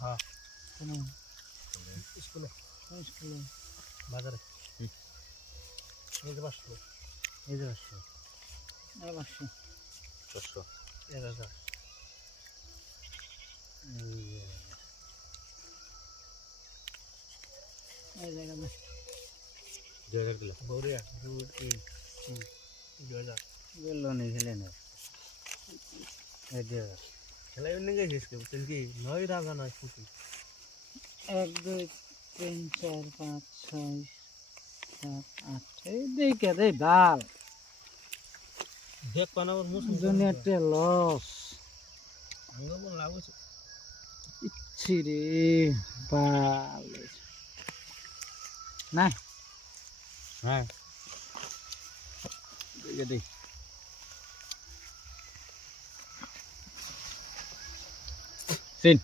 হ্যাঁ স্কুলে বাজারে এই যে 500 এই যে 500 1000 এই জায়গা 2000 দিলা বড়িয়া 2 3 2000 বললো নেই খেলে না এই 2000 খেলা এমনি গেছিস কি বুঝছেন কি 9 রাজা নয় ফুটি 1 2 3 4 5 6 7 8 এই দেখে রে বাল দেখ পানার মুসুম দুনিয়াতে লস আঙ্গ মন লাগছে ইচ্ছি রে বাল না হ্যাঁ দেখে দেখ সিন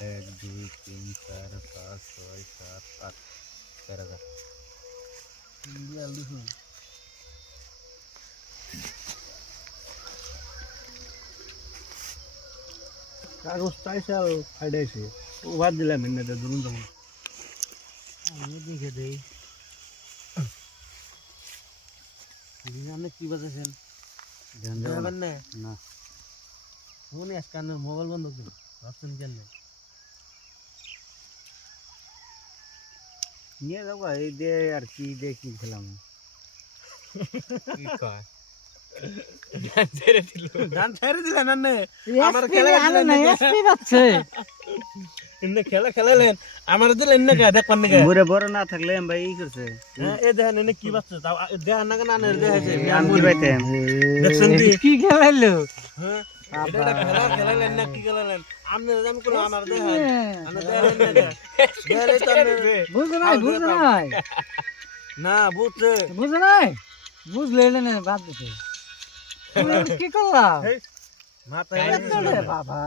1 2 3 4 5 6 7 8 4000 কাগজ চাইছাল ফাইডাইছে ও বাদ দিলাম এনে ধরুন যেমন আমি দেখে দেই জানে কি বাজাছেন জানবেন না না ফোনে স্ক্যানার মোবাইল বন্ধ করে ভাবছেন কেন নিয়ে যাবো এই দে আর কি দেখি খেলাম কি কয় গান ছেড়ে দিলেন না আমার খেলা খেলা না এসপি বাচ্চা ইন্নে খেলা খেলালেন আমার দিলেন না দেখ পান না ঘুরে বড় না থাকলে এম ভাই করছে হ্যাঁ এই দেখেন এনে কি বাচ্চা তাও দেখ না না দেখাইছে আমি বলবাইতে দেখছেন কি খেলাইলো হ্যাঁ এটা খেলা খেলালেন না কি খেলালেন আমনে জান কোন আমার দেখাই আনা দেখালেন না দেখালে তো বুঝ নাই না বুঝ নাই বুঝলে না বাদ দিতে কি করলা মাথায় বাবা